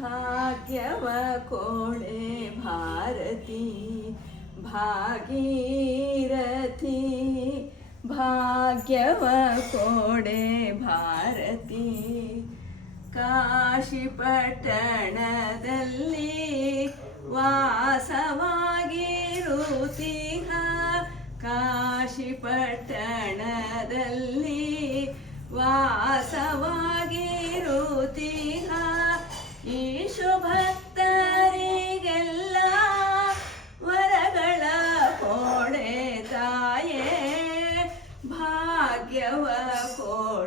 ಭಾಗ್ಯವ ಕೋಣೆ ಭಾರತಿ ಭಾಗೀರಥಿ. ಭಾಗ್ಯವ ಕೋಣೆ ಭಾರತಿ ಕಾಶಿ ಪಟ್ಟಣದಲ್ಲಿ ವಾಸವಾಗಿರುತ್ತೀಹ. ಕಾಶಿ ಪಟ್ಟಣದಲ್ಲಿ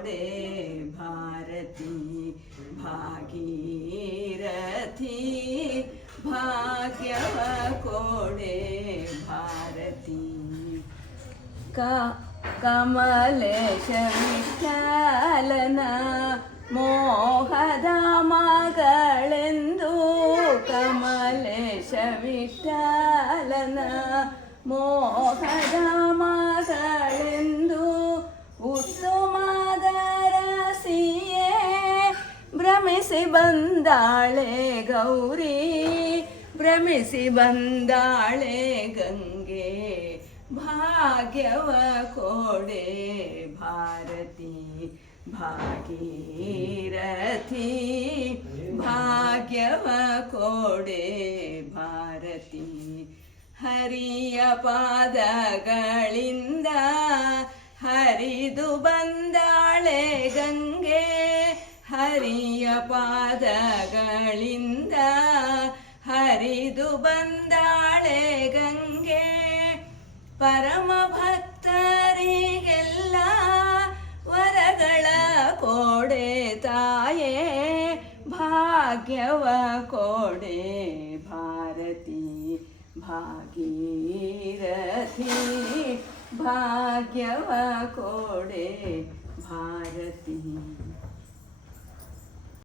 ಕೋಡೆ ಭಾರತಿ ಭಾಗೀರಥಿ ಭಾಗ್ಯವ ಕೋಡೆ ಭಾರತಿ ಕ ಕಮಲೇಶ ವಿಠಲನ ಮೋಹದ ಮಗಳೆಂದು ಕಮಲೇಶ ವಿಠಲನ ಮೋಹದ ಭ್ರಮಿಸಿ ಬಂದಾಳೆ ಗೌರಿ, ಭ್ರಮಿಸಿ ಬಂದಾಳೆ ಗಂಗೆ. ಭಾಗ್ಯವ ಕೋಡೆ ಭಾರತಿ, ಭಾಗೀರಥಿ. ಭಾಗ್ಯವ ಕೋಡೆ ಭಾರತಿ. ಹರಿಯ ಪಾದಗಳಿಂದ ಹರಿದು ಬಂದಾಳೆ ಗಂಗೆ. ಹರಿಯ ಪಾದಗಳಿಂದ ಹರಿದು ಬಂದಾಳೆ ಗಂಗೆ. ಪರಮ ಭಕ್ತರಿಗೆಲ್ಲ ವರಗಳ ಕೋಡೆ ತಾಯೇ, ಭಾಗ್ಯವ ಕೋಡೆ ಭಾರತಿ, ಭಾಗೀರಥಿ, ಭಾಗ್ಯವ ಕೋಡೆ ಭಾರತಿ.